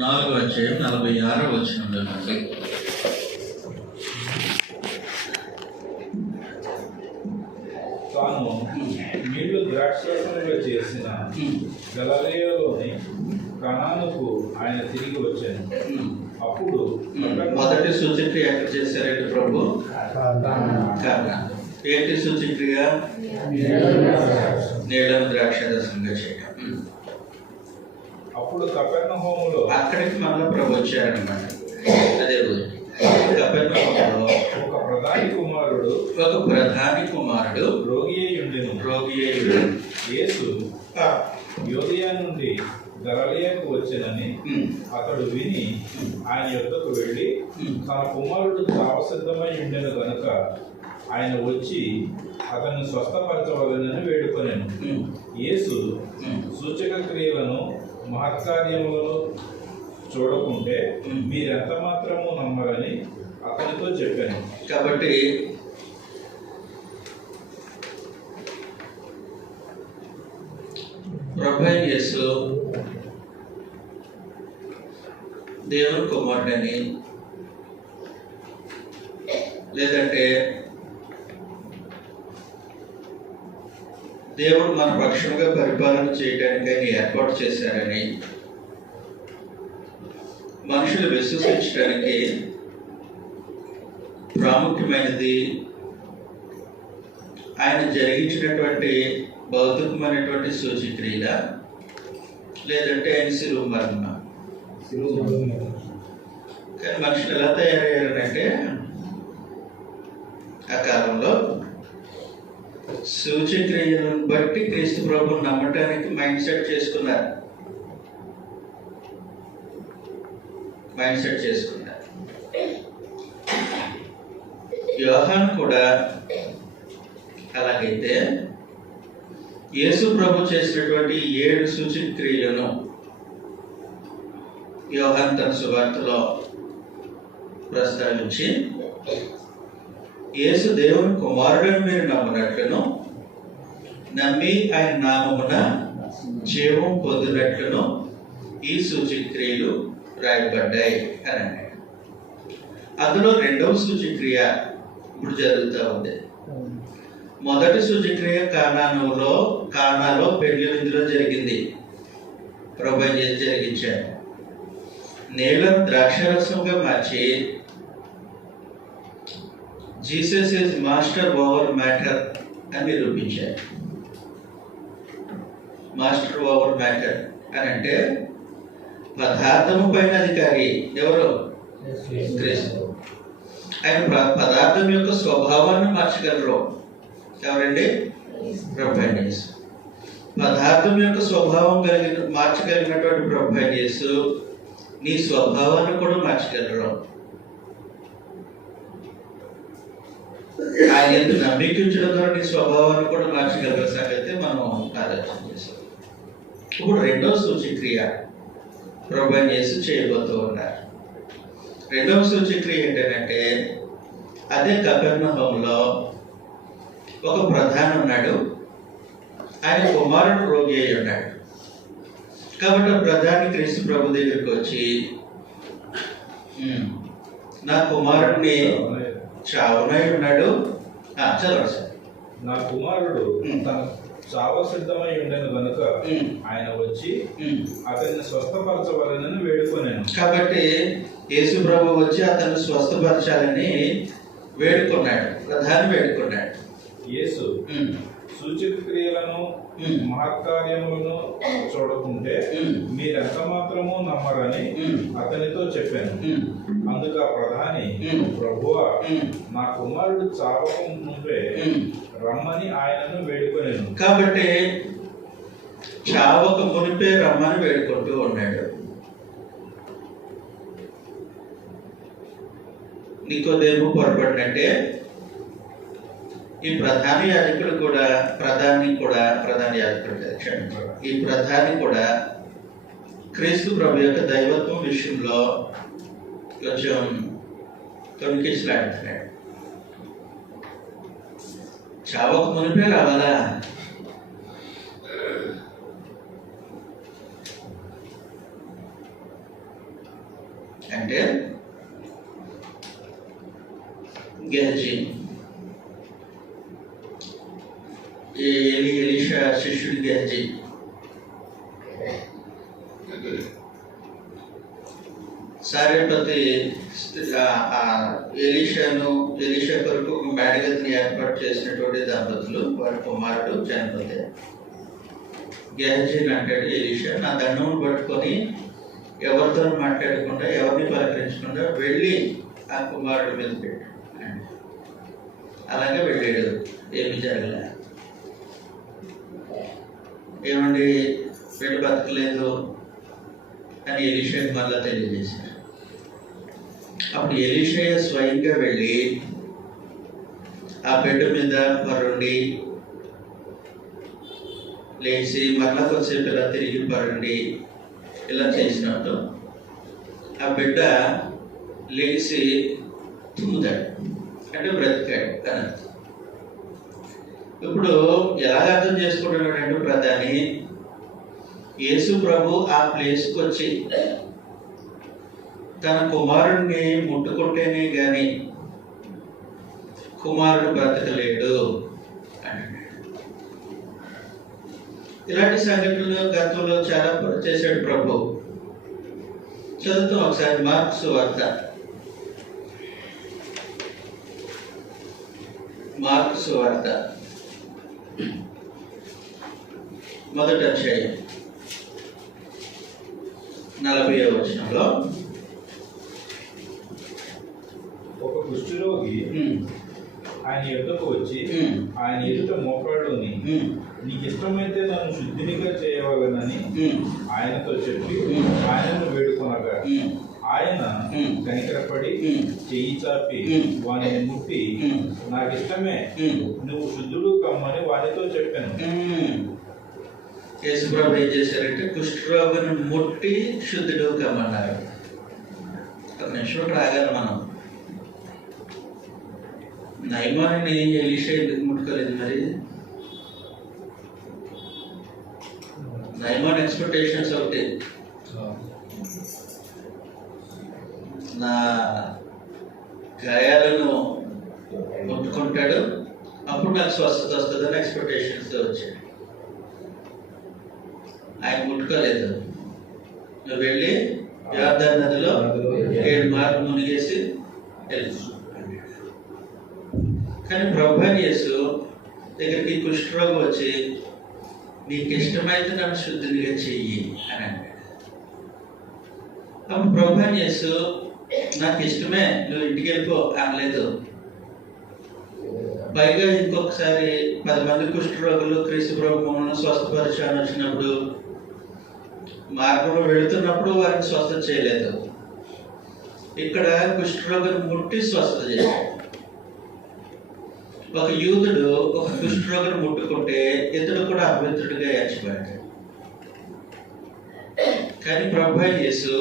4:46 నుండి. తాను నీళ్లు ద్రాక్షరసముగా చేసిన గలిలయలోని కనానుకు ఆయన తిరిగి వచ్చాను. అప్పుడు మొదటి సూచక్రియ ఎక్కడ చేశారండి ప్రభు? కానా. ఏంటి సూచక్రియ? నీళ్ళను ద్రాక్షరసంగా చేయడం. అప్పుడు కపెర్నహూములో అక్కడికి మళ్ళీ ప్రభు వచ్చారనమాట. అదే రోజు కపెర్నహూములో ఒక ప్రధాని కుమారుడు రోగి అయి ఉండెను. యేసు యోదయ నుండి గలిలయకు వచ్చెనని అతడు విని ఆయన యొద్దకు వెళ్ళి తన కుమారుడు చావసిద్ధమై ఉండెను గనుక ఆయన వచ్చి అతన్ని స్వస్థపరచవలెనని వేడుకొనెను. యేసు సూచక క్రియలను మహత్కార్యములను చూడకుంటే మీరెంత మాత్రము నమ్మరని అతనితో చెప్పాను. కాబట్టి ప్రభువైన యేసు దేవుని కుమారుడని, లేదంటే దేవుడు మన పక్షంగా పరిపాలన చేయడానికి ఆయన ఏర్పాటు చేశారని మనుషులు విశ్వసించడానికి ప్రాముఖ్యమైనది ఆయన జరిగించినటువంటి భౌతికమైనటువంటి సూచక్రియ, లేదంటే ఆయన శిలువ మరణ. కానీ మనుషులు ఎలా తయారయ్యారంటే ఆ కాలంలో సూచక్రియలను బట్టి క్రీస్తు ప్రభువుని నమ్మటానికి మైండ్ సెట్ చేసుకున్నారు. యోహాను కూడా అలాగైతే యేసు ప్రభు చేసినటువంటి 7 సూచక్రియలను యోహాను తన సువార్తలో ప్రస్తావించి, యేసు దేవుని కుమారుడని మీరు నమ్మినట్లును, నమ్మి ఆయన నామమున జీవం పొందినట్లును ఈ సూచక్రియలు రాయబడ్డాయి అని అన్నాడు. అందులో 2వ సూచక్రియ ఇప్పుడు జరుగుతూ ఉంది. మొదటి సూచక్రియ కానాలో పెళ్లి విందులో జరిగింది. ప్రభు జరిగించాడు. నీళ్ళను ద్రాక్షరసంగా మార్చి Jesus is master over matter అని నిరూపించారు. మాస్టర్ ఓవర్ మ్యాటర్ అని అంటే పదార్థము పైన అధికారి ఎవరు? క్రీస్తు. ఆయన పదార్థం యొక్క స్వభావాన్ని మార్చగలరు. ఎవరండి? ప్రభువైన యేసు. పదార్థం యొక్క స్వభావం మార్చగలిగినటువంటి ప్రభువైన యేసు నీ స్వభావాన్ని కూడా మార్చగలరు. ఆయన ఎందుకు నమ్మికించడం ద్వారా నీ స్వభావాన్ని కూడా మార్చగలిగిన సంగతి మనం ఆలోచన చేస్తాం. ఇప్పుడు 2వ సూచక్రియ ప్రభువైన యేసు చేయబోతూ ఉన్నారు. 2వ సూచక్రియ ఏంటంటే అదే కపెర్నహూములో ఒక ప్రధాని ఉన్నాడు. ఆయన కుమారుడు రోగి అయి ఉన్నాడు. కాబట్టి ప్రధాని క్రీస్తు ప్రభు దగ్గరికి వచ్చి, నా కుమారుడిని చావునై ఉన్నాడు. చదవండి సార్. నా కుమారుడు తన చావ సిద్ధమై ఉండెను కనుక ఆయన వచ్చి అతన్ని స్వస్థపరచవలెనని వేడుకొనెను. కాబట్టి యేసు ప్రభు వచ్చి అతన్ని స్వస్థపరచాలని వేడుకున్నాడు. ప్రధాని వేడుకున్నాడు. యేసు సూచక క్రియలను మహత్కార్యములను చూడకుంటే మీరెంత మాత్రము నమ్మరని అతనితో చెప్పాను. అందుకు ఆ ప్రధాని, ప్రభువా, నా కుమారుడు చావక ముందే రమ్మని ఆయనను వేడుకొనెను. కాబట్టి చావక మునిపే రమ్మని వేడుకుంటూ ఉన్నాడు. నికోదేము పొరపడినట్టే ఈ ప్రధాన యాజకుడు కూడా ఈ ప్రధాని కూడా క్రీస్తు ప్రభు యొక్క దైవత్వం విషయంలో కొంచెం తొణికిసలాడుతున్నాడు. చావక మునిపే రావాలా? ఎలీషా శిష్యుడి గెహజీ. సారేపతి ఎలీషా కొరకు ఒక మేడగదిని ఏర్పాటు చేసినటువంటి దంపతులు, వారి కుమారుడు చనిపోతే గెహజీని అంటాడు ఎలీషా, నా దండమును పట్టుకొని ఎవరితో మాట్లాడకుండా, ఎవరిని పలకరించకుండా వెళ్ళి ఆ కుమారుడి మీద పెట్టు. అలాగే వెళ్ళాడు, ఏమి జరగలే. ఏమండి బిడ్డ బతకలేదు అని ఎలీషాకి మళ్ళా తెలియజేశారు. అప్పుడు ఎలీషా స్వయంగా వెళ్ళి ఆ బిడ్డ మీద పరుండి లేచి మరలా కొద్దిసేపు ఇలా తిరిగి పరుండి ఇలా చేసినప్పుడు ఆ బిడ్డ లేచి తుమ్ముతాడు, అంటే బ్రతికాడు అని. ఇప్పుడు ఎలాగ అర్థం చేసుకుంటున్నాడు ప్రధాని? యేసు ప్రభు ఆ ప్లేస్కి వచ్చి తన కుమారుడిని ముట్టుకుంటేనే కానీ కుమారుడు బ్రతకలేడు అంటున్నాడు. ఇలాంటి సంఘటనలు గతంలో చాలా చేశాడు ప్రభు. చదువుతాం ఒకసారి మార్కు సువార్త. మార్కు సువార్త మొదటి అధ్యాయం 40వ వచనంలో ఒక కుష్ఠరోగి ఆయన ఎదుటకు వచ్చి ఆయన ఎదుట మోకాళ్ళుని నీకు ఇష్టమైతే నన్ను శుద్ధినిగా చేయవాలనని ఆయనతో చెప్పి ఆయనను వేడుకొనగా ఆయన కనికరపడి చెయ్యి చాపి వానిని ముట్టి నాకు ఇష్టమే, నువ్వు శుద్ధుడు కమ్మని వానితో చెప్పాను. యేసుప్రభు ఏం చేశారంటే కుష్ఠరోగిని ముట్టి శుద్ధుడు కమ్మన్నారు. ఒక నిమిషం రాగాలి మనం. నయమాన్ని ఎలీషా ఎందుకు ముట్టుకోలేదు? మరి నయమాన్ ఎక్స్పెక్టేషన్స్ ఒకటి, నా గాయాలను ముట్టుకుంటాడు అప్పుడు నాకు స్వస్థత వస్తుందని ఎక్స్పెక్టేషన్స్ వచ్చాయి. ఆయన ముట్టుకోలేదు. నువ్వు వెళ్ళి యోర్దాను నదిలో 7 మార్లు మునిగేసి వెళ్ళి. కానీ ప్రభు యేసు దగ్గరికి కుష్ఠరోగి వచ్చి నీకు ఇష్టమైతే నన్ను శుద్ధినిగా చెయ్యి అని అన్నాడు. అప్పుడు ప్రభు యేసు నాకు ఇష్టమే, నువ్వు ఇంటికి వెళ్ళిపో అనలేదు. పైగా ఇంకొకసారి 10 మంది కుష్ఠరోగులు క్రీస్తు ప్రభు మమ్మల్ని స్వస్థపరిచాను వచ్చినప్పుడు మార్గంలో వెళుతున్నప్పుడు వారిని స్వస్థత చేయలేదు. ఇక్కడ కుష్ఠరోగిని ముట్టి స్వస్థత చేశాడు. ఒక యూదుడు ఒక కుష్ఠరోగిని ముట్టుకుంటే ఇతడు కూడా అపవిత్రుడిగా ఎంచబడ్డాడు. కానీ ప్రభు యేసు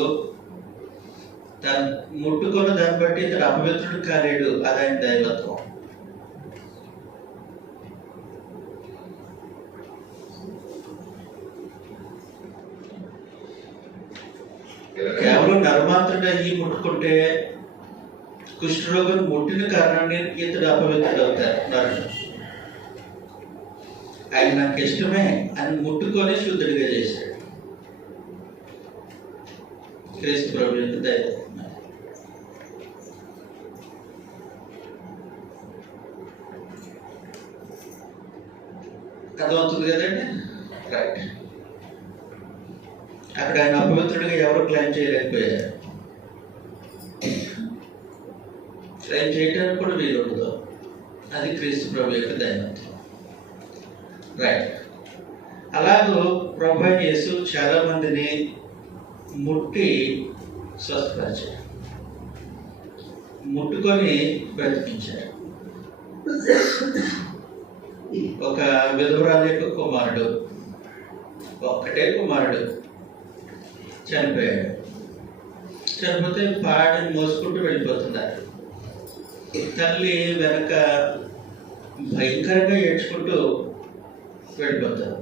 తను ముట్టుకున్న దాన్ని బట్టి ఇతడు అపవిత్రుడు కాలేడు. అదాయన దైవత్వం. కేవలం నరమాత్రుడు అయ్యి ముట్టుకుంటే కుష్ఠరోగిని ముట్టిన కారణాన్ని ఇతడు అపవిత్రుడు అవుతారు. ఆయన నాకు ఇష్టమే అని ముట్టుకొని శుద్ధుడిగా చేశాడు. క్రీస్తు ప్రభు యొక్క దైవత్వం. అర్థమవుతుంది కదండి? రైట్. అక్కడ ఆయన అపవిత్రుడిగా ఎవరు క్లైమ్ చేయలేకపోయారు. క్లైమ్ చేయడానికి కూడా వీలు ఉండదు. అది క్రీస్తు ప్రభు యొక్క దైవత్వం. రైట్. అలాగూ ప్రభు యేసు చాలా మందిని ముట్టి స్వస్థపరిచాడు, ముట్టుకొని బ్రతికించాడు. ఒక విధవరాలు యొక్క కుమారుడు, ఒక్కటే కుమారుడు చనిపోయాడు. చనిపోతే పాడిని మోసుకుంటూ వెళ్ళిపోతున్నారు. తల్లి వెనక భయంకరంగా ఏడ్చుకుంటూ వెళ్ళిపోతుంది.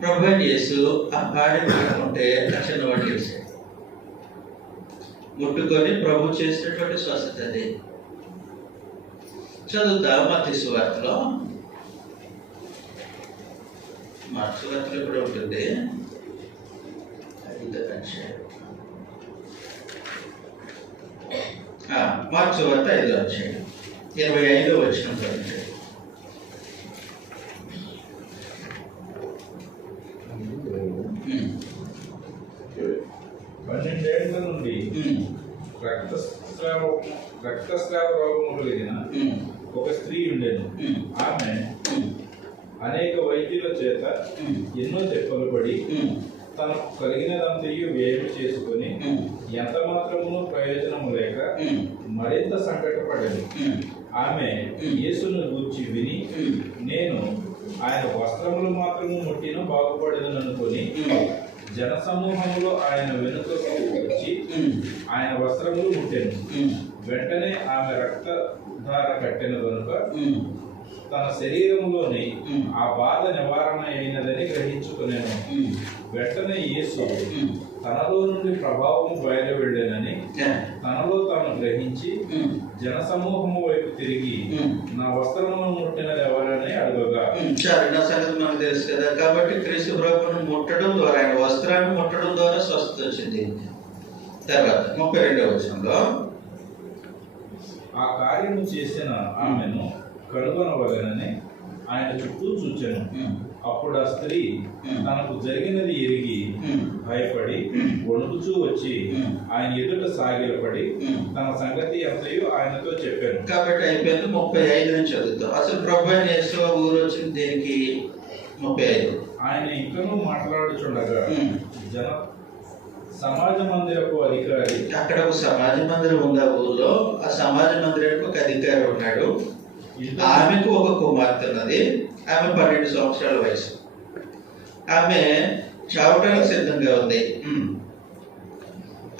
ప్రభు యేసు ఆ పాడిని పట్టుకుంటే చిన్నవాడు చేశాడు, ముట్టుకొని ప్రభు చేసినటువంటి స్వస్థత. అది చదువుతా మత్తయి సువార్తలో మార్క్స్ వార్తలో కూడా ఉంటుంది. 5వ అధ్యాయం. మార్క్స్ వార్త 5వ అధ్యాయం 25వ వచనం చదవండి. 12 ఏళ్ల నుండి రక్తస్రావ రోగము కలిగిన ఒక స్త్రీ ఉండేది. ఆమె అనేక వైద్యుల చేత ఎన్నో దెబ్బలు పడి తనకు కలిగినదంతయు వ్యయం చేసుకుని ఎంత మాత్రమును ప్రయోజనము లేక మరింత సంకటపడేది. ఆమె యేసును గూర్చి విని, నేను ఆయన వస్త్రములు మాత్రము ముట్టిన బాగుపడేదని అనుకుని జనసమూహంలో ఆయన వెనుకకు వచ్చి ఆయన వస్త్రములు ముట్టెను. వెంటనే ఆమె రక్తధార కట్టిన కనుక తన శరీరంలోని ఆ బాధ నివారణ అయినదని గ్రహించుకునేను. వెంటనే యేసు తనలో నుండి ప్రభావం బయలు వెళ్ళానని తనలో తాను గ్రహించి జనసమూహము వైపు తిరిగి నా వస్త్రమును ముట్టినది ఎవరని అడగగా, నా సంగతి మనకు తెలుసు కదా. కాబట్టి క్రీస్తు ప్రభువును ముట్టడం ద్వారా, ఆయన వస్త్రాన్ని ముట్టడం ద్వారా స్వస్థత వచ్చింది. తర్వాత 32వ వచనంలో, ఆ కార్యము చేసిన ఆమెను కనుగొనవలెనని ఆయన చుట్టూ చూచెను. అప్పుడు ఆ స్త్రీ తనకు జరిగినది ఎరిగి భయపడి వణుకుచూ వచ్చి ఆయన ఎదుట సాగిలపడి తన సంగతి అంతయు ఆయనతో చెప్పాను. కాబట్టి అయిపోయింది. 35 నుంచి చదువుతాం. అసలు ప్రభు యేసు ఊరు వచ్చింది దేనికి? 35. ఆయన ఇంకనూ మాట్లాడుచుండగా జన సమాజ మందిరపు అధికారి, అక్కడ ఒక సమాజ మందిరం ఉంది ఆ ఊర్లో. ఆ సమాజ మందిరానికి ఒక అధికారి ఉన్నాడు. ఆమెకు ఒక కుమార్తె ఉన్నది. ఆమె 12 సంవత్సరాల వయసు. ఆమె చావటానికి సిద్ధంగా ఉంది.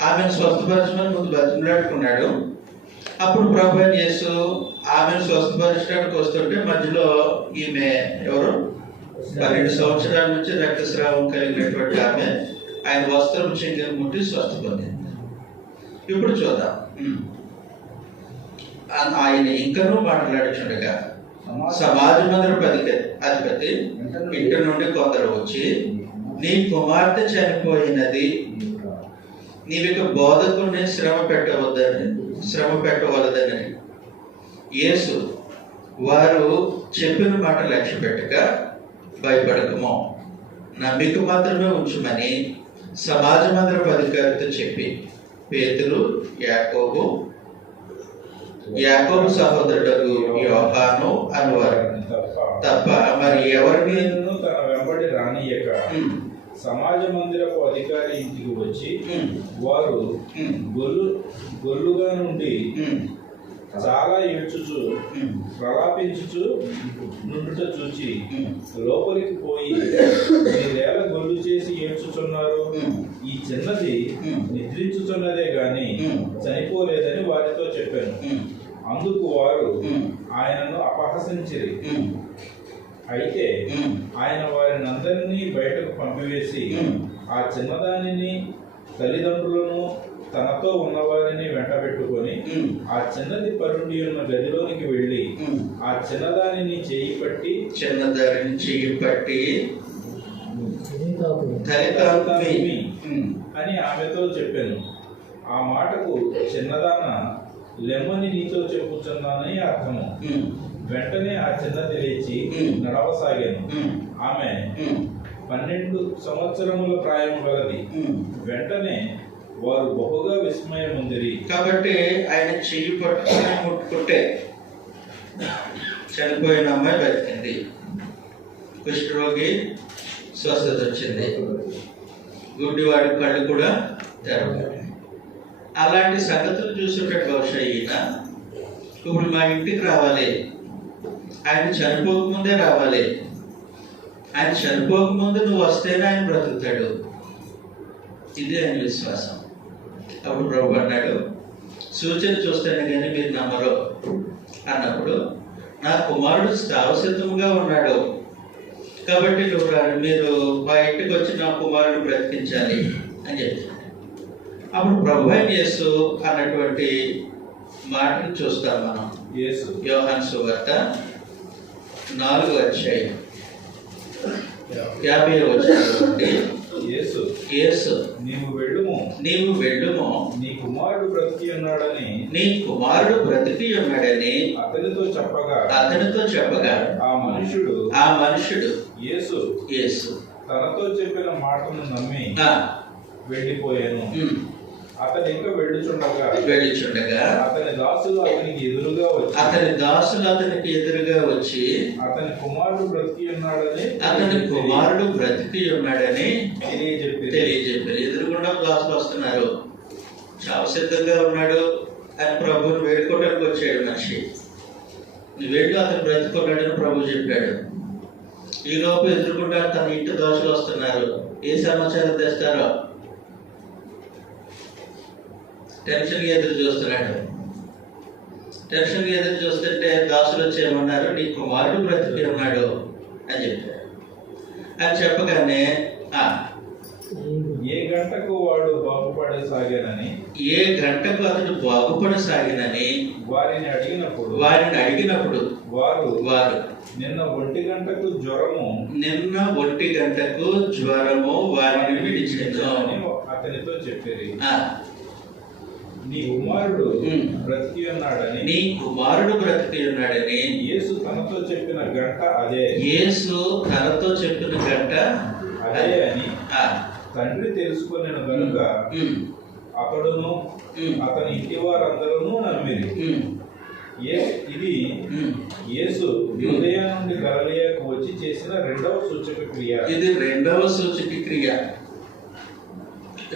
ఆమెను స్వస్థపరచమని ముందు బతిమలాడుకున్నాడు. అప్పుడు ప్రభు యేసు ఆమెను స్వస్థపరచడానికి వస్తుంటే మధ్యలో ఈమె ఎవరు 12 సంవత్సరాల నుంచి రక్తస్రావం కలిగినటువంటి ఆమె ఆయన వస్త్రం చెంగిని ముట్టి స్వస్థపడింది. ఇప్పుడు చూద్దాం. ఆయన ఇంకనూ మాట్లాడుచుండగా సమాజ మందిరపు అధిపతి ఇంటి నుండి కొందరు వచ్చి, నీ కుమార్తె చనిపోయినది, నీవిక బోధకుని శ్రమ పెట్టవలదని యేసు వారు చెప్పిన మాట లక్ష్య పెట్టక, భయపడకము, నమ్మిక మాత్రమే ఉంచుమని సమాజ మందిరపు అధికారితో చెప్పి, పేతురు, యాకోబు సహోదరుడు యోహాను అనువారు తప్ప మరి ఎవరిని తన వెంబడి రానియక సమాజ మందిరపు అధికారి ఇంటికి వచ్చి వారు గొల్లుగా నుండి చాలా ఏడ్చుచు ప్రలాపించుచు నుండుట చూచి లోపలికి పోయి, మీరేళ గొల్లు చేసి ఏడ్చుచున్నారు? ఈ చిన్నది నిద్రించుచున్నదే గాని చనిపోలేదని వారితో చెప్పాను. అందుకు వారు ఆయనను అపహసించిరి. అయితే ఆయన వారిని అందరినీ బయటకు పంపివేసి ఆ చిన్నదానిని, తల్లిదండ్రులను, తనతో ఉన్నవారిని వెంటబెట్టుకొని ఆ చిన్నది పరుండి ఉన్న గదిలోనికి వెళ్ళి ఆ చిన్నదానిని చేయి పట్టి అని ఆమెతో చెప్పాను. ఆ మాటకు చిన్నదాన లెమ్మని నీతో చెప్పుచున్నానని అర్థము. వెంటనే ఆ చిన్నది లేచి నడవసాగాను. ఆమె 12 సంవత్సరముల ప్రాయం గలది. వెంటనే వారు బహుగా విస్మయం ఉందిరి. కాబట్టి ఆయన చెయ్యి పట్టుకుని ముట్టుకుంటే చనిపోయిన అమ్మాయి బతికింది. కుష్ఠరోగి స్వస్థత వచ్చింది. గుడ్డివాడి కళ్ళు కూడా తెరవబడ్డాయి. అలాంటి సంగతులు చూస్తుంటాడు బహుశా ఈయన. ఇప్పుడు మా ఇంటికి రావాలి, ఆయన చనిపోకముందే రావాలి, ఆయన చనిపోకముందు నువ్వు వస్తేనే ఆయన బ్రతుకుతాడు. ఇది ఆయన విశ్వాసం. అప్పుడు ప్రభు అన్నాడు, సూచన చూస్తేనే కానీ మీరు నమ్మరు అన్నప్పుడు, నా కుమారుడు స్థావసిద్ధంగా ఉన్నాడు కాబట్టి మీరు మా ఇంటికి వచ్చి నా కుమారుడు బ్రతికించాలి అని చెప్తున్నాడు. అప్పుడు ప్రభు యేసు అన్నటువంటి మాటను చూస్తాం మనం. యోహాను సువార్త 4వ అధ్యాయం 50వ వచనంలో నుండి యేసు యేసు నీవు వెళ్ళుము నీ కుమారుడు బ్రతికి ఉన్నాడని అతనితో చెప్పగా ఆ మనుషుడు యేసు తనతో చెప్పిన మాటను నమ్మి వెళ్ళిపోయాను. అతను ఇంకా వెళ్ళుచుండగా అతని దాసులు అతనికి ఎదురుగా వచ్చి అతని కుమారుడు బ్రతికి ఉన్నాడని తెలియజెప్పారు. ఎదురుగుండా దాసులు వస్తున్నారు, చాలా సిద్ధంగా ఉన్నాడు అని ప్రభువుని వేడుకోవడానికి వచ్చాడు మనిషి. వెళ్ళు, అతను బ్రతికున్నాడని ప్రభు చెప్పాడు. ఈ లోపు ఎదురుకుండా తన ఇంటి దోషులు వస్తున్నారు. ఏ సమాచారం తెస్తారో టెన్షన్గా ఎదురు చూస్తుంటే దాసులు వచ్చేయమన్నారు, నీ కుమారుడు బ్రతికి ఉన్నాడు అని చెప్పాడు. అని చెప్పగానే ఏ గంటకు అతడు బాగుపడసాగినని వారిని అడిగినప్పుడు వారు నిన్న 1 గంటకు జ్వరము వారిని విడిచెను అని అతనితో చెప్పారు. నీ కుమారుడు బ్రతికి ఉన్నాడని యేసు తనతో చెప్పిన గంట అదే అని తండ్రి తెలుసుకునేను కనుక అతడును అతని ఇంటి వారందరూ నమ్మిరి. ఇది యేసు యూదయ నుండి గలిలయకు వచ్చి చేసిన రెండవ సూచక క్రియ.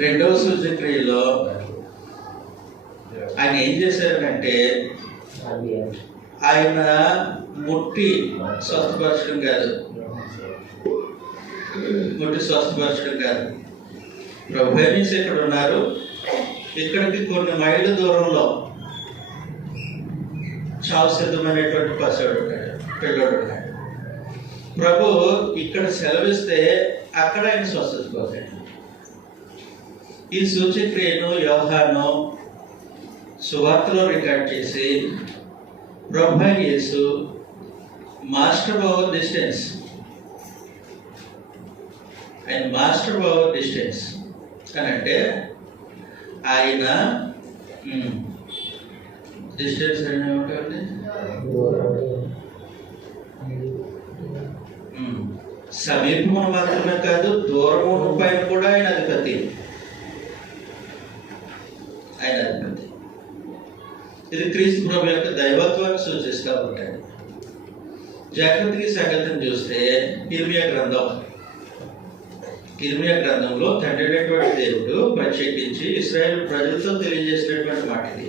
రెండవ సూచక్రియలో ఆయన ఏం చేశారంటే, ఆయన ముట్టి స్వస్థపరచడం కాదు, ప్రభు అనేసి ఇక్కడ ఉన్నారు. ఇక్కడికి కొన్ని మైళ్ళ దూరంలో చాలా సిద్ధమైనటువంటి పిల్లడు ఉన్నాడు. ప్రభు ఇక్కడ సెలవిస్తే అక్కడ ఆయన స్వస్థత పొందాడు. ఈ సూచక్రియను యోహాను సువార్తలో రికార్డ్ చేసి ప్రభు యేసు మాస్టర్ ఓవర్ డిస్టెన్స్ అని అంటే ఆయన డిస్టెన్స్ అని ఏమంటారండి, సమీపమును మాత్రమే కాదు, దూరమును పైన కూడా ఆయన అధిపతి. ఇది క్రీస్తు ప్రభు యొక్క దైవత్వాన్ని సూచిస్తూ ఉంటాడు. జాగ్రత్తగా సంగతిని చూస్తే ఇర్మియా గ్రంథంలో తండ్రి అయినటువంటి దేవుడు ప్రత్యేకించి ఇశ్రాయేలు ప్రజలతో తెలియజేసినటువంటి మాట ఇది.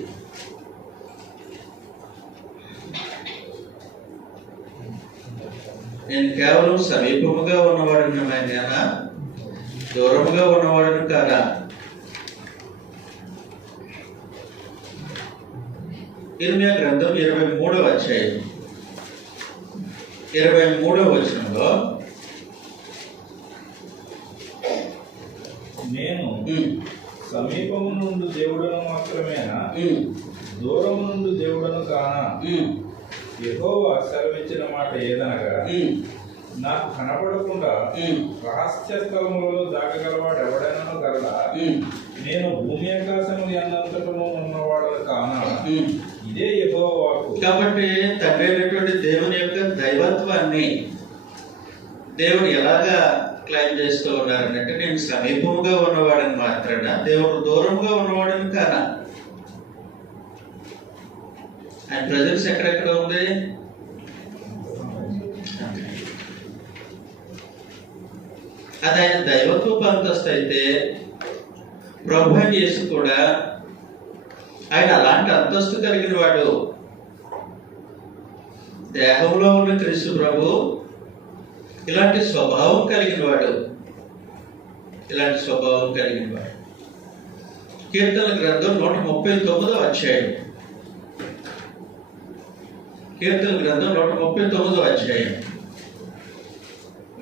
నేను కేవలం సమీపముగా ఉన్నవాడిని నాయనా, దూరముగా ఉన్నవాడిని కాదా? ఇర్మియా గ్రంథం 23వ అధ్యాయం 23వ వచనంలో, నేను సమీపము నుండి దేవుడను మాత్రమేనా, దూరము నుండి దేవుడను కానా? యెహోవా సెలవిచ్చిన మాట ఏదనగా, నాకు కనపడకుండా రహస్య స్థలములలో దాగగలవాడు ఎవడైనా గలడా? నేను భూమి ఆకాశము అన్నంతటను ఉన్నవాడు కానా? ఇదే యెహోవా వాక్కు. కాబట్టి తండ్రి అయినటువంటి దేవుని యొక్క దైవత్వాన్ని దేవుడు ఎలాగా క్లైమ్ చేస్తూ ఉన్నారంటే, నేను సమీపంగా ఉన్నవాడని మాత్రాన దేవుడు దూరంగా ఉన్నవాడని కానా? ఆయన ప్రజెన్స్ ఎక్కడెక్కడ ఉంది? అది ఆయన దైవత్వపు అంతస్తు అయితే, ప్రభు యేసు కూడా ఆయన అలాంటి అంతస్తు కలిగిన వాడు. దేహంలో ఉన్న క్రీస్తు ప్రభు ఇలాంటి స్వభావం కలిగిన వాడు. కీర్తన గ్రంథం 139వ అధ్యాయం,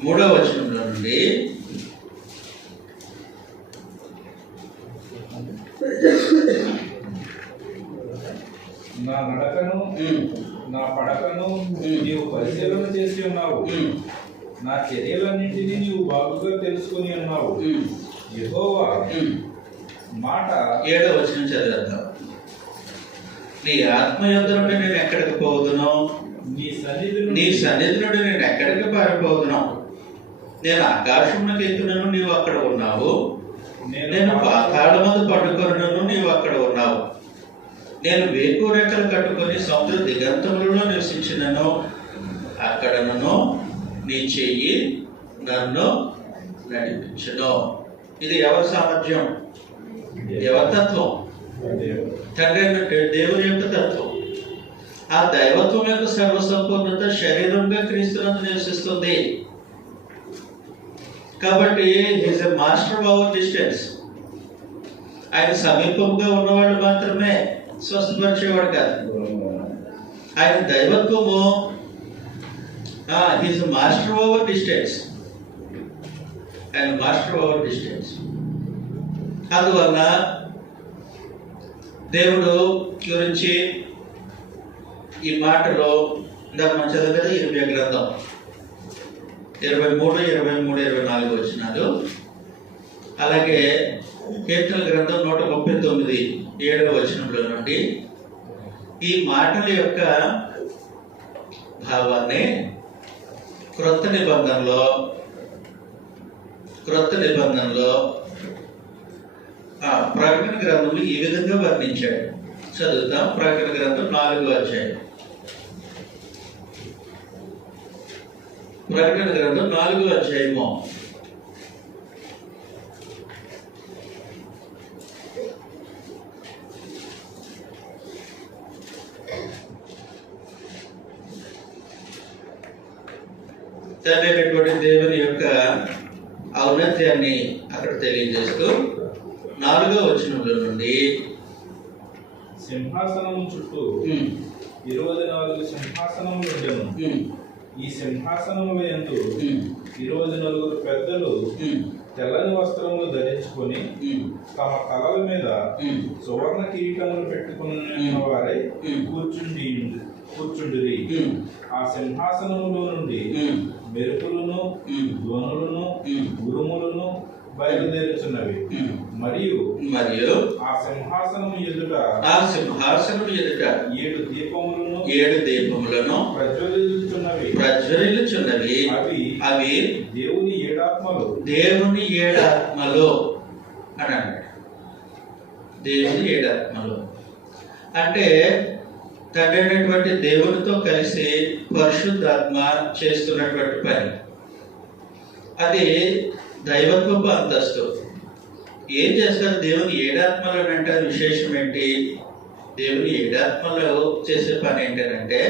3వ వచనంలో నుండి, నా నడకను నా పడకను నీవు పరిశీలన చేసి ఉన్నావు. నా చర్యలన్నింటినీ నీవు బాగుగా తెలుసుకొని ఉన్నావు. యెహోవా మాట 7వ వచనం చదివేద్దాం. నీ ఆత్మ యొద్ద నుండి నేను ఎక్కడికి పోదును? నీ నీ సన్నిధి నుండి నేను ఎక్కడికి పారిపోదును? నేను ఆకాశమునకు ఎక్కునను, నీవు అక్కడ ఉన్నావు. నేను పాతాళమందు పడుకొనును, నీవు అక్కడ ఉన్నావు. నేను వేకు రెక్కలు కట్టుకొని సముద్ర దిగంతములలో నివసించినను, అక్కడను నీ చెయ్యి నన్ను నడిపించును. ఇది ఎవరి సామర్థ్యం? ఎవరి తత్వం? తండ్రి అంటే దేవుని యొక్క తత్వం. ఆ దైవత్వం యొక్క సర్వసంపూర్ణత శరీరంగా క్రీస్తునందు నివసిస్తుంది. కాబట్టి is a master of distance. ఆయన సమీపంగా ఉన్నవాడు మాత్రమే స్వస్థపరిచేవాడు కాదు. ఆయన దైవత్వము ఈజ్ మాస్టర్ ఓవర్ డిస్టెన్స్. ఆయన మాస్టర్ ఓవర్ డిస్టెన్స్. అందువల్ల దేవుడు గురించి ఈ మాటలో ఇందాక మనం చదివాం కదా, 20 గ్రంథం 23, 23, 24 వచనాలు. అలాగే కీర్తన గ్రంథం 139, 7వ వచనంలో నుండి ఈ మాటల యొక్క భావాన్ని క్రొత్త నిబంధనలో ప్రకటన గ్రంథంలో ఈ విధంగా వర్ణించాడు. చదువుతాం. ప్రకటన గ్రంథం 4వ అధ్యాయం. ప్రకటన గ్రంథం 4వ అధ్యాయము 'తండ్రి దేవుని యొక్క ఔన్నత్యాన్ని అక్కడ తెలియజేస్తూ 4వ వచనంలో నుండి సింహాసనం చుట్టూ 24 సింహాసనములు ఉండెను. ఈ సింహాసనముల యందు 24 పెద్దలు తెల్లని వస్త్రములు ధరించుకొని తమ తలల మీద సువర్ణ కిరీటములు పెట్టుకున్న వారై కూర్చుండిరి. ఆ సింహాసనములో నుండి మెరుపులను, ధ్వనులను, ఉరుములను బయలుదేరుచున్నవి. మరియు ఆ సింహాసనము ఎదుట 7 దీపములను ప్రజ్వలిల్లుచున్నవి. అవి దేవుని 7 ఆత్మలు అని అన్నాడు. దేవుని 7 ఆత్మలు అంటే తండ్రి అయినటువంటి దేవునితో కలిసి పరిశుద్ధాత్మ చేస్తున్నటువంటి పని. అది దైవత్వపు అంతస్తు. ఏం చేస్తారు దేవుని 7 ఆత్మలు అంటే విశేషం ఏంటి? దేవుని 7 ఆత్మలు చేసే పని ఏంటంటే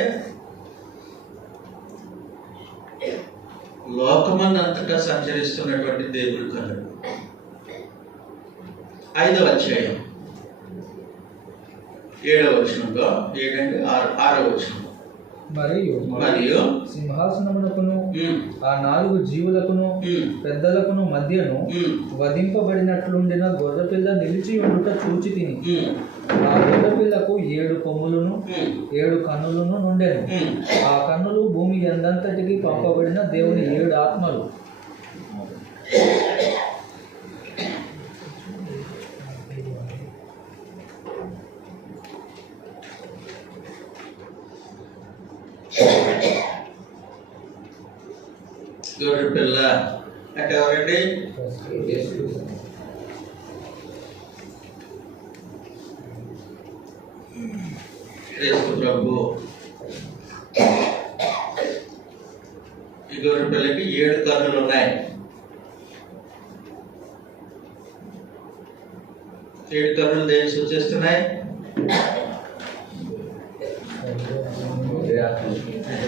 లోకమందంతటా సంచరిస్తున్నటువంటి దేవుడి కనులు. 5వ అధ్యాయం 7వ వచనంలో 6వ వచనం. మరియు సింహాసనమునకును ఆ 4 జీవులకును పెద్దలకును మధ్యను వధింపబడినట్లుండిన గొర్రెపిల్ల నిలిచి ఉండుట చూచి తిని. ఆ గొర్రెపిల్లకు 7 కొమ్ములను 7 కన్నులను నుండెను. ఆ కన్నులు భూమి ఎందంతటికి పంపబడిన దేవుని 7 ఆత్మలు. గొర్రె పిల్ల అంటే ఎవరండి? యేసు ప్రభు. ఈ గొర్రె పిల్లకి 7 కన్నులు ఉన్నాయి. 7 కన్నులు దేని సూచిస్తున్నాయి?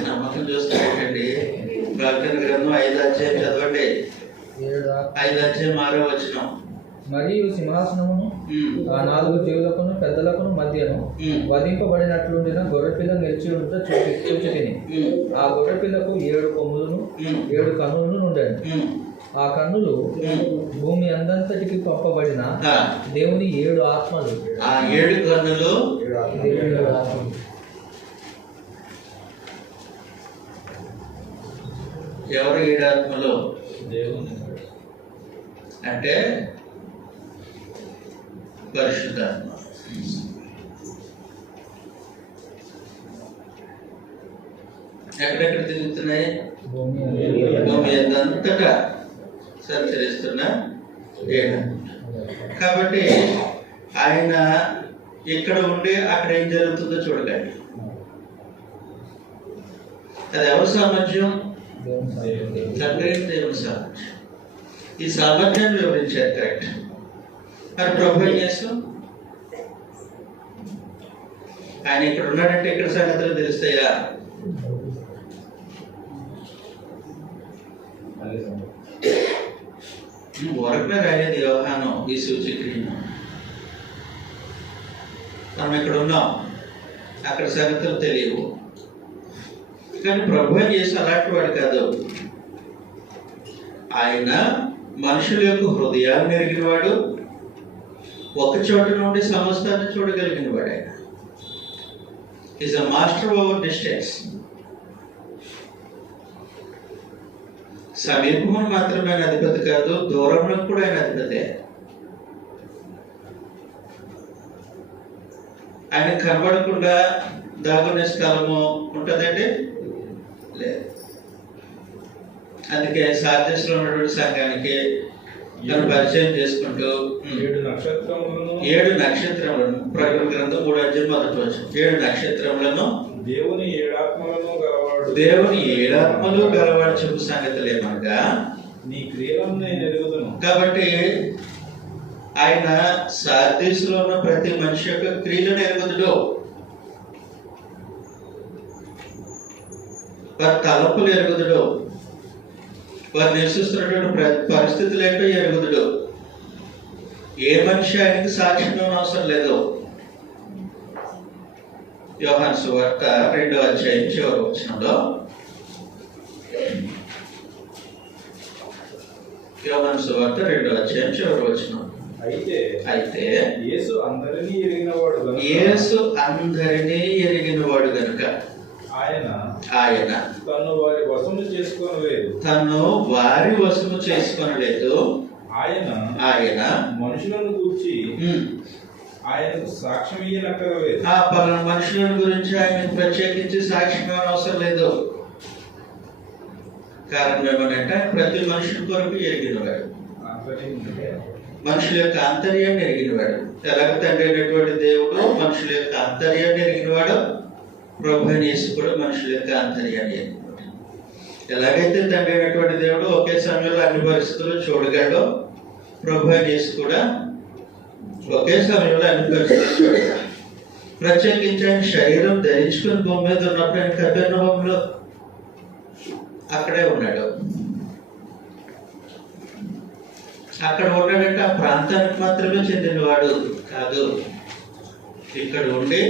నమ్మకం చూస్తున్నాయండి. ప్రకటన గ్రంథం 5వ అధ్యాయం చదవండి. 5వ అధ్యాయం 6వ వచనం. మరియు సింహాసనమును ఆ 4 జీవులకును పెద్దలకును మధ్యను వధింపబడినట్లుండిన గొర్రెపిల్ల నిలిచి ఉండుట చూచి తిని. ఆ గొర్రెపిల్లకు 7 కొమ్ములను 7 కన్నులను నుండెను. ఆ కన్నులు భూమి అందంతటికి పంపబడిన దేవుని 7 ఆత్మలు. ఆ 7 కన్నులు దేవుని 7 ఆత్మలు. ఎవరు 7 ఆత్మలు దేవుని అంటే పరిశుద్ధాత్మ. ఎక్కడెక్కడ తిరుగుతున్నాయి? భూమి అంతటా సంచరిస్తున్న 7. కాబట్టి ఆయన ఇక్కడ ఉండి అక్కడ ఏం జరుగుతుందో చూడకండి. అది ఎవరి సామర్థ్యం? తండ్రి దేవుని సామర్థ్యం. ఈ సామర్థ్యాన్ని వివరించారు కరెక్ట్. మరి ప్రభు ఏం చేస్తాం? ఆయన ఇక్కడ ఉన్నాడంటే ఇక్కడ సంగతులు తెలుస్తాయా? వరకునే రాయలేదు యోహాను ఈ సూచక్రియను. మనం ఇక్కడ ఉన్నాం, అక్కడ సంగతులు తెలియవు. కానీ ప్రభు ఏం చేసి అలాంటి వాడు కాదు. ఆయన మనుషుల యొక్క హృదయాన్ని ఎరిగినవాడు, ఒక చోట నుండి సమస్తాన్ని చూడగలిగిన వాడు. ఆయన is a master over distance. సమీపమును మాత్రమే ఆయన అధిపతి కాదు, దూరంలో కూడా ఆయన అధిపతే. ఆయన కనబడకుండా దాగునే స్థలము ఉంటుందండి? లేదు. అందుకే సార్దస్లో ఉన్నటువంటి సంఘానికి తను పరిచయం చేసుకుంటూ 7 నక్షత్రములను ప్రకటన గ్రంథం 3:1 7 నక్షత్రములను దేవుని 7 ఆత్మలను గలవాడు, దేవుని 7 ఆత్మలు గలవాడు చెప్పు సంగతులు ఏమనగా నీ క్రియలను నేను ఎరుగుదును. కాబట్టి ఆయన సార్దీసులో ఉన్న ప్రతి మనిషి యొక్క క్రియలను ఎరుగుదుడు. వారి తలపులు ఎరుగుదుడు, వారు నివసిస్తున్నటువంటి పరిస్థితులు ఏంటో ఎరుగుదుడు. ఏ మనిషి ఆయనకి సాక్ష్యం అవసరం లేదు. యోహాను సువార్త 2వ అధ్యాయం చివరి వచనంలో, యోహాను సువార్త 2వ అధ్యాయం చివరి వచనం, అయితే యేసు అందరినీ ఎరిగినవాడు గనుక ఆయన తను వారి వశము చేసుకొనలేదు. ఆయన మనుషులను గూర్చి ఆయనకు సాక్ష్యం ఇయ్యనక్కరలేదు. ఆ పలానా మనుషులను గురించి ఆయనకు ప్రత్యేకించి సాక్ష్యం అవసరం లేదు. కారణం ఏమనంటే ఆయన ప్రతి మనుషుల కొరకు ఎరిగినవాడు, మనుషుల యొక్క ఆంతర్యాన్ని ఎరిగినవాడు. ఎలాగ తండ్రి అయినటువంటి దేవుడు మనుషుల యొక్క ఆంతర్యాన్ని ఎరిగినవాడు, ప్రభు యేసు కూడా మనుషుల యొక్క ఆంతర్యాన్ని ఎరిగినవాడు. ఎలాగైతే తండ్రి అయినటువంటి దేవుడు ఒకే సమయంలో అన్ని పరిస్థితులు చూడగలడో, ప్రభు యేసు కూడా ఒకే సమయంలో అన్ని పరిస్థితులు చూడగలడు. ప్రత్యేకించి ఆయన శరీరం ధరించుకుని భూమి మీద ఉన్నప్పుడు ఆయన కపెర్నహూములో అక్కడే ఉన్నాడు. అక్కడ ఉన్నాడంటే ఆ ప్రాంతానికి మాత్రమే చెందినవాడు కాదు. ఇక్కడ ఉండి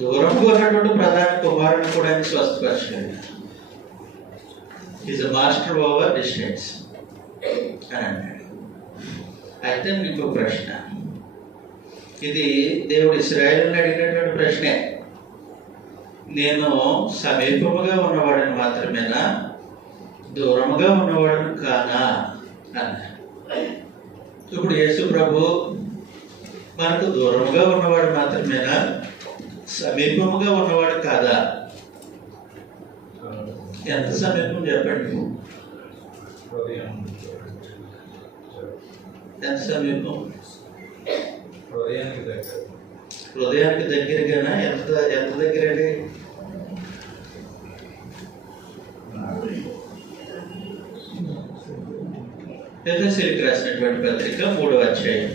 దూరంగా ఉన్నటువంటి ప్రధాన కుమారుని కూడా ఆయన స్వస్థపరిచాడు. Is a master over distance అని అన్నాడు. అయితే మీకు ప్రశ్న, ఇది దేవుడు ఇశ్రాయేలుని అడిగినటువంటి ప్రశ్నే. నేను సమీపముగా ఉన్నవాడిని మాత్రమేనా, దూరముగా ఉన్నవాడిని కానా అన్నాడు. ఇప్పుడు యేసు ప్రభు మనకు దూరముగా ఉన్నవాడు మాత్రమేనా, సమీపముగా ఉన్నవాడు కాదా? ఎంత సమీపం చెప్పండి? ఎంత సమీపం? హృదయానికి దగ్గరగానా? ఎంత దగ్గర అండి? ఎఫెసీయులకు రాసినటువంటి పత్రిక 3వ అధ్యాయం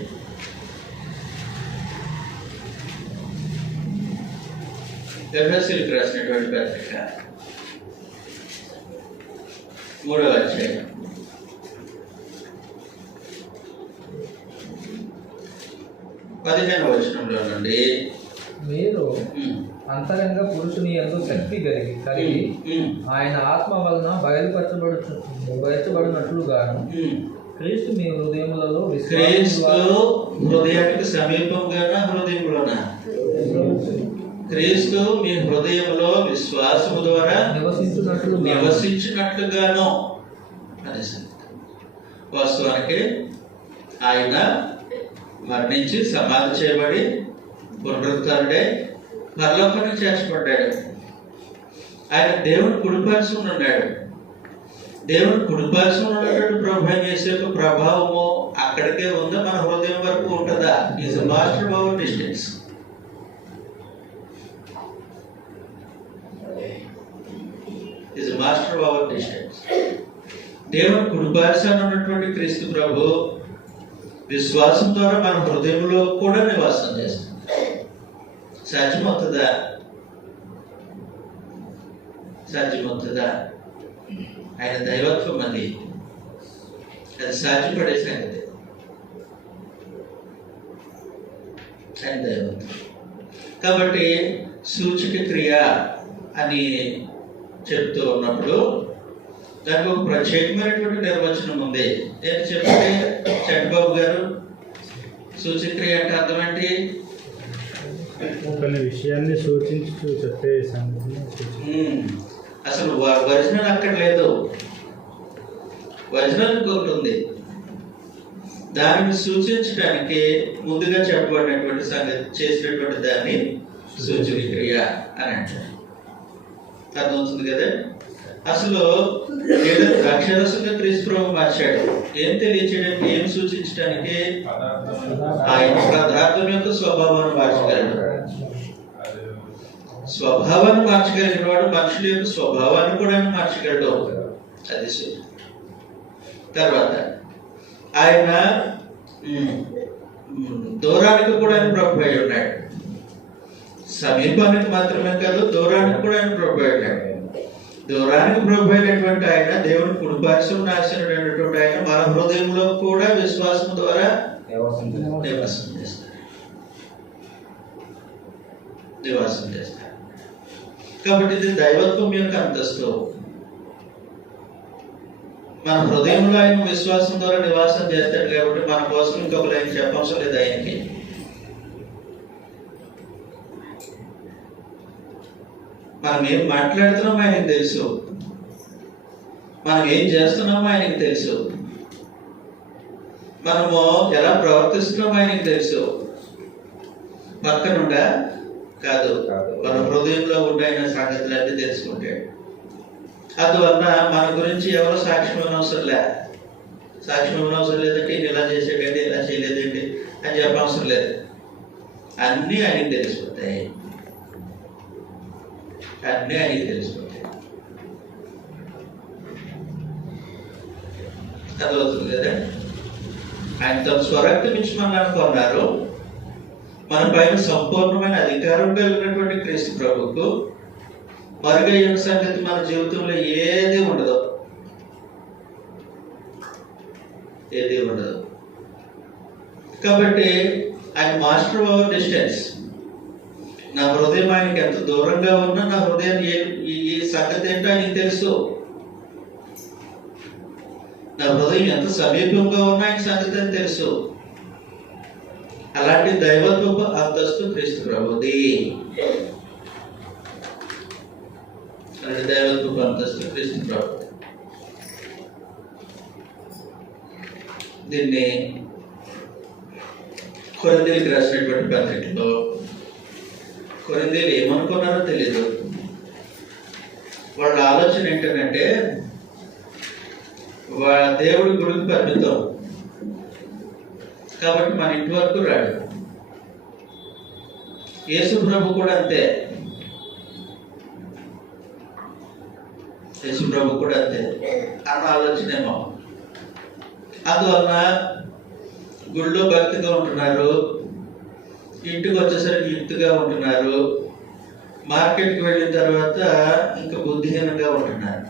ఎఫెసీయులకు రాసినటువంటి పత్రిక 3వ అధ్యాయం 15వ వచనంలో నుండి, మీరు అంతరంగ పురుషుని యందు శక్తి కలిగి ఆయన ఆత్మ వలన బయలుపరచబడినట్లుగాను క్రీస్తు మీ హృదయములలో హృదయానికి సమీపంగానా హృదయంలోనా? క్రీస్తు మీ హృదయంలో విశ్వాసము ద్వారా నివసించినట్లుగాను అనే సంగతి. వాస్తవానికి ఆయన మరణించి సమాధి చేయబడి పునరుద్ధరుడై పరలోకానికి చేర్చబడ్డాడు. ఆయన దేవుని కుడిపార్శ్వన ఉన్నాడు. దేవుని కుడిపార్శ్వన ఉన్నటువంటి ప్రభు చేసే యొక్క ప్రభావము అక్కడికే ఉందా, మన హృదయం వరకు ఉంటుందా? Is master of our distance. Is master of our distance. దేవుని కుడిపార్శ్వన ఉన్నటువంటి క్రీస్తు ప్రభు విశ్వాసం ద్వారా మన హృదయంలో కూడా నివాసం చేస్తుంది. సాధ్యమవుతుందా? సాధ్యమవుతుందా? ఆయన దైవత్వం అది సాధ్యపడే సంగతి. ఆయన దైవత్వం కాబట్టి సూచక క్రియ అని చెప్తూ ఉన్నప్పుడు దానికి ఒక ప్రత్యేకమైనటువంటి నిర్వచనం ఉంది. ఏంటి చెప్పండి చంద్రబాబు గారు? సూచక క్రియ అంటే అర్థం ఏంటి? కొన్ని విషయాన్ని సూచించు చెప్పే సంగతి. అసలు ఒరిజినల్ అక్కడ లేదు. ఒరిజినల్ ఇంకొకటి ఉంది. దానిని సూచించడానికి ముందుగా చెప్పబడినటువంటి సంగతి చేసినటువంటి దాన్ని సూచక క్రియ అని అంటారు. అర్థమవుతుంది కదా? అసలు ద్రాక్షరసంగా క్రీస్తు ప్రభు మార్చాడు. ఏం తెలియచేయడానికి, ఏం సూచించడానికి? ఆయన పదార్థం యొక్క స్వభావాన్ని మార్చగలడు. స్వభావాన్ని మార్చగలిగిన వాడు మనుషుల యొక్క స్వభావాన్ని కూడా మార్చగలడు. అది తర్వాత ఆయన దూరానికి కూడా ఆయన ప్రభు అయి ఉన్నాడు. సమీపానికి మాత్రమే కాదు, దూరానికి కూడా ఆయన ప్రభు అయి ఉన్నాడు. దూరానికి ప్రభు అయినటువంటి ఆయన, దేవుని కుడిపార్శ్వం నాశనమైనటువంటి ఆయన మన హృదయంలో కూడా విశ్వాసం ద్వారా నివాసం చేస్తారు. కాబట్టి ఇది దైవత్వం యొక్క అంతస్తు. మన హృదయంలో ఆయన విశ్వాసం ద్వారా నివాసం చేస్తాడు కాబట్టి మన కోసం ఇంకొక లైన్ చెప్పవసరం లేదు. ఆయనకి మనం ఏం మాట్లాడుతున్నామో ఆయనకు తెలుసు, మనం ఏం చేస్తున్నామో ఆయనకు తెలుసు, మనము ఎలా ప్రవర్తిస్తున్నామో ఆయనకు తెలుసు. పక్కనుండా కాదు, మన హృదయంలో ఉండే ఆయన సంగతులన్నీ తెలుసుకుంటాడు. అందువల్ల మన గురించి ఎవరో సాక్ష్యం అవసరం లేదంటే ఇలా చేసేటండి, ఇలా చేయలేదండి అని చెప్పవసరం లేదు. అన్నీ ఆయనకి తెలిసిపోతాయి. అన్నీ ఆయనకి తెలిసిపోతాయి. అర్థమవుతుంది కదా? ఆయన తమ స్వరక్తం ఇచ్చి మనల్ని అనుకున్నారు. మన పైన సంపూర్ణమైన అధికారం కలిగినటువంటి క్రీస్తు ప్రభువుకు మరుగైన సంగతి మన జీవితంలో ఏది ఉండదు. కాబట్టి ఆయన మాస్టర్ ఆఫ్ అవర్ డిస్టెన్స్. నా హృదయం ఆయనకి ఎంత దూరంగా ఉన్నా నా హృదయాన్ని ఈ సంగతి ఏంటో ఆయనకి తెలుసు. నా హృదయం ఎంత సమీపంగా ఉన్నా ఆయన సంగతి అని తెలుసు. అలాంటి దైవత్వపు అంతస్తు క్రీస్తు ప్రభుది. అలాంటి దైవత్వపు అంతస్తు క్రీస్తు ప్రభు. దీన్ని కొరింథీయులకు రాసినటువంటి పత్రికలో కొరింథీయులు ఏమనుకున్నారో తెలియదు. వాళ్ళ ఆలోచన ఏంటంటే దేవుడి గుడికి పరిమితం కాబట్టి మన ఇంటి వరకు రాడు. యేసు ప్రభు కూడా అంతే. యేసు ప్రభు కూడా అంతే అన్న ఆలోచన ఏమో. అందువలన గుళ్ళో భక్తిగా ఉంటున్నారు, ఇంటికి వచ్చేసరికి యుక్తిగా ఉంటున్నారు, మార్కెట్కి వెళ్ళిన తర్వాత ఇంకా బుద్ధిహీనంగా ఉంటున్నారు.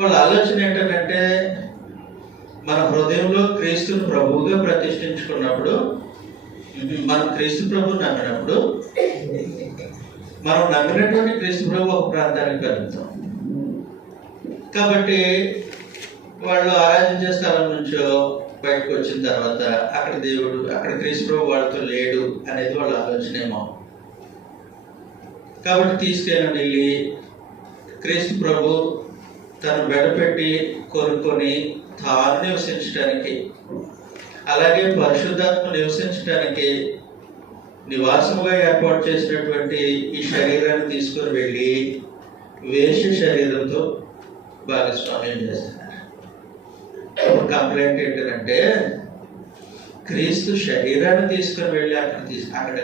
వాళ్ళ ఆలోచన ఏంటంటే మన హృదయంలో క్రీస్తుని ప్రభువుగా ప్రతిష్ఠించుకున్నప్పుడు, మనం క్రీస్తు ప్రభువు నమ్మినప్పుడు, మనం నమ్మినటువంటి క్రీస్తు ప్రభు ఒక ప్రాంతానికి కలుగుతాం. కాబట్టి వాళ్ళు ఆరాధించే స్థలం నుంచో బయటకు వచ్చిన తర్వాత అక్కడ దేవుడు, అక్కడ క్రీస్తు ప్రభు వాళ్ళతో లేడు అనేది వాళ్ళ ఆలోచన ఏమో. కాబట్టి తీసుకెళ్ళి క్రీస్తు ప్రభు తను బెడపెట్టి కొనుక్కొని తాను నివసించడానికి, అలాగే పరిశుద్ధాత్మ నివసించడానికి నివాసముగా ఏర్పాటు చేసినటువంటి ఈ శరీరాన్ని తీసుకొని వెళ్ళి వేశ్య శరీరంతో భాగస్వామ్యం చేస్తున్నారు. కంప్లైంట్ ఏంటంటే క్రీస్తు శరీరాన్ని తీసుకొని వెళ్ళి అక్కడ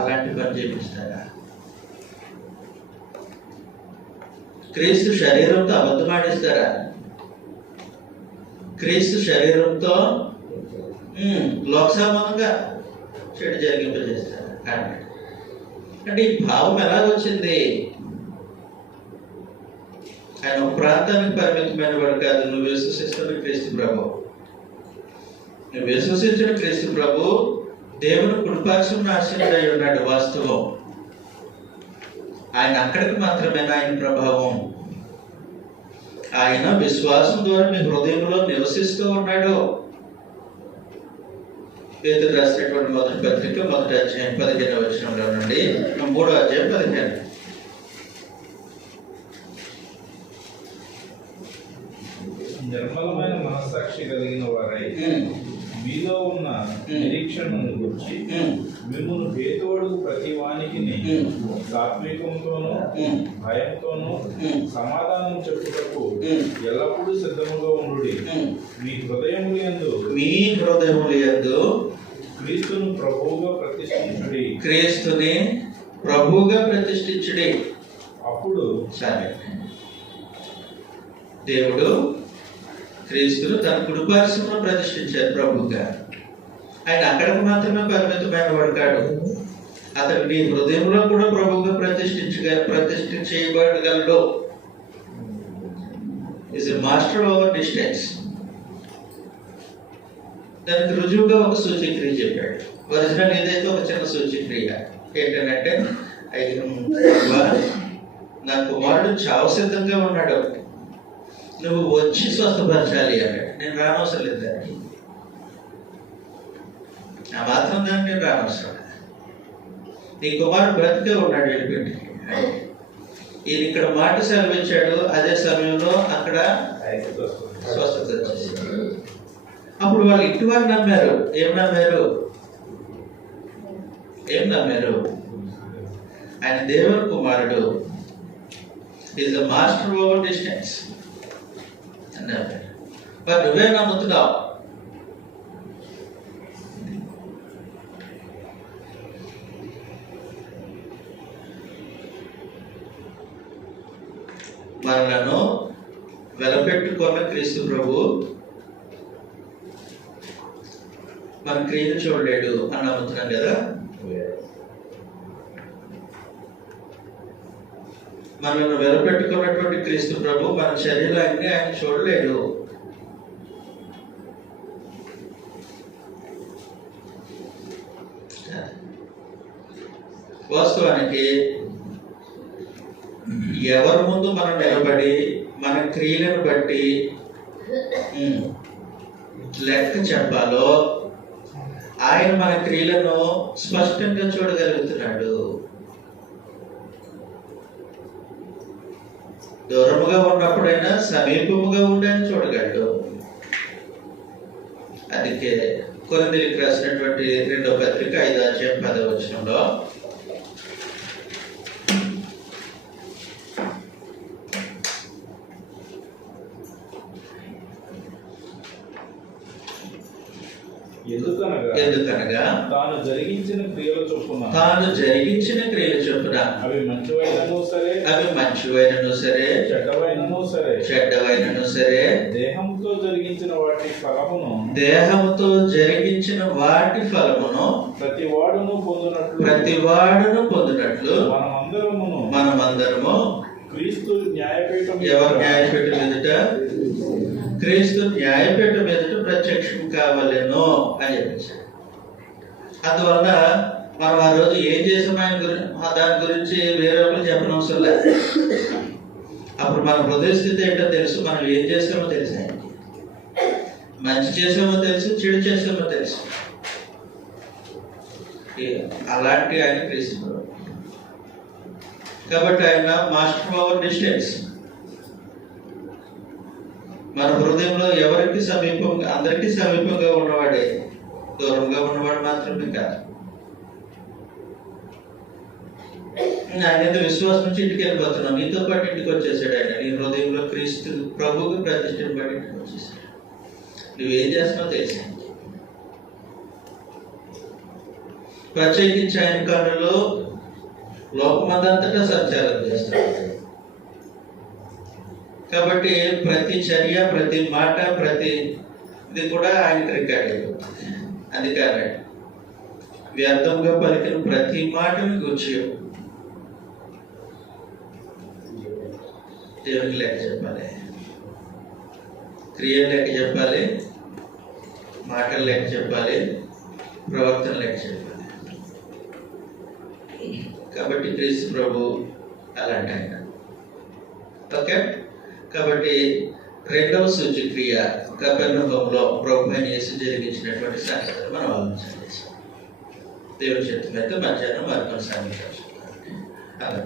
అలాంటి పని చేపిస్తారా? క్రీస్తు శరీరంతో అబద్ధమాడిస్తారా? క్రీస్తు శరీరంతో లోకసామానంగా చెడు జరిగింపజేస్తారా? అంటే ఈ భావం ఎలాగొచ్చింది? ఆయన ఒక ప్రాంతానికి పరిమితమైన వాడు కాదు. నువ్వు విశ్వసిస్తున్న క్రీస్తు ప్రభు, నువ్వు విశ్వసించిన క్రీస్తు ప్రభు దేవుని కుడిపార్శ్వం ఆశీనుడై ఉన్నాడు. వాస్తవం. ఆయన అక్కడికి మాత్రమే ఆయన ప్రభావం. ఆయన విశ్వాసం ద్వారా మీ హృదయంలో నివసిస్తూ ఉన్నాడు. పేతురు రాసినటువంటి మొదటి పత్రిక 1వ అధ్యాయం 15వ వచనంలో నుండి 3వ అధ్యాయం 15. నిర్మలమైన మనస్సాక్షి కలిగిన వారై మీలో ఉన్న నిరీక్షణను గురించి మిమ్మల్ని భేదోడుగు ప్రతి వానికి సాత్వికంతోనూ భయంతోనూ సమాధానం చెప్పుటకు ఎల్లప్పుడూ సిద్ధముగా ఉండుడి. మీ హృదయముల యందు క్రీస్తును ప్రభువుగా ప్రతిష్ఠించుడి. క్రీస్తుని ప్రభువుగా ప్రతిష్ఠించుడి. అప్పుడు సరే, దేవుడు క్రీస్తును తన కుడిపార్శ్వంలో ప్రతిష్ఠించారు ప్రభువుగా. ఆయన అక్కడికి మాత్రమే పరిమితమైన వాడు కాడు. అతడు నీ హృదయంలో కూడా ప్రభువుగా ప్రతిష్ఠ చేయబడగలడు. Is a master over distance. దానికి రుజువుగా ఒక సూచక్రియ చెప్పాడు. ఒరిజినల్ ఏదైతే ఒక చిన్న సూచక్రియ ఏంటంటే, నా కుమారుడు చావు సిద్ధంగా ఉన్నాడు, నువ్వు వచ్చి స్వస్థపరచాలి అన్నాడు. నేను రానవసరం లేదు దానికి, ఆ మాత్రం దాన్ని నేను రానవసరం. నీ కుమారుడు బ్రతికే ఉన్నాడు, వెళ్ళిపెట్టి. ఈయన ఇక్కడ మాట సెలవిచ్చాడు, అదే సమయంలో అక్కడ స్వస్థత వచ్చేసింది. అప్పుడు వాళ్ళు ఇంటి వారు నమ్మారు. ఏం నమ్మారు? ఆయన దేవుని కుమారుడు, is the master over distance అన్నారు. మరి నువ్వే నమ్ముతున్నావు. మనలను వెలపెట్టుకున్న క్రీస్తు ప్రభు మన క్రియను చూడలేడు అని నమ్ముతున్నాం కదా. మనల్ని వెలపెట్టుకున్నటువంటి క్రీస్తు ప్రభు మన శరీరాన్ని ఆయన చూడలేడు. వాస్తవానికి ఎవరి ముందు మనం నిలబడి మన క్రియలను బట్టి లెక్క చెప్పాలో ఆయన మన క్రియలను స్పష్టంగా చూడగలుగుతున్నాడు. దూరముగా ఉన్నప్పుడైనా సమీపముగా ఉండని చూడగలడు. అందుకే కొరింథీయులకు రాసినటువంటి 2వ పత్రిక 5వ అధ్యాయం 10వ వచనంలో ఎందుకనగా తాను జరిగించిన క్రియల చొప్పున అవి మంచివైనను సరే చెడ్డవైనను సరే దేహంతో జరిగించిన వాటి ఫలమును ప్రతివాడును పొందినట్లు మనమందరము క్రీస్తు న్యాయపీఠం ఎదుట క్రీస్తు న్యాయపీఠం ఎదుట ప్రత్యక్షం కావాలేనో అని చెప్పేసి. అందువల్ల మనం ఆ రోజు ఏం చేసాం దాని గురించి వేరే వాళ్ళు చెప్పనవసరం లేదు. అప్పుడు మన హృదయ స్థితి ఏంటో తెలుసు, మనం ఏం చేసామో తెలుసు. ఆయనకి మంచి చేసామో తెలుసు, చెడు చేసామో తెలుసు. అలాంటి ఆయన క్రీస్తు. కాబట్టి ఆయన మాస్టర్ పవర్ డిస్టెన్స్. మన హృదయంలో ఎవరికి సమీపంగా, అందరికీ సమీపంగా ఉన్నవాడే, దూరంగా ఉన్నవాడు మాత్రమే కాదు. ఆయన విశ్వాసం నుంచి ఇంటికి వెళ్ళిపోతున్నాం, నీతో పాటు ఇంటికి వచ్చేసాడు ఆయన. నీ హృదయంలో క్రీస్తు ప్రభువుగా ప్రతిష్ఠింపబడి ఇంటికి వచ్చేసాడు. నువ్వేం చేస్తున్నావు తెలిసి, ప్రత్యేకించి ఆయన కాలంలో లోకమందంతటా సంచారం చేస్తాడు. కాబట్టి ప్రతి చర్య, ప్రతి మాట, ప్రతి ఇది కూడా ఆయనకి రికార్డ్ అయిపోతుంది. అది కాదు, వ్యర్థంగా పలికిన ప్రతి మాటను కూర్చో దేవునికి లెక్క చెప్పాలి, క్రియలు లెక్క చెప్పాలి, మాటలు లెక్క చెప్పాలి, ప్రవర్తన లెక్క చెప్పాలి. కాబట్టి క్రీస్తు ప్రభు అలాంటి ఆయన. ఓకే, కాబట్టి రెండవ సూచక్రియ కపెర్నహూములో ప్రభు అయిన యేసు జరిగించినటువంటి సంగతిని మనం ఆలోచన చేసాం. దేవుని చిత్తమైతే మధ్యాహ్నం మరి కొనసాగించాలి. అలా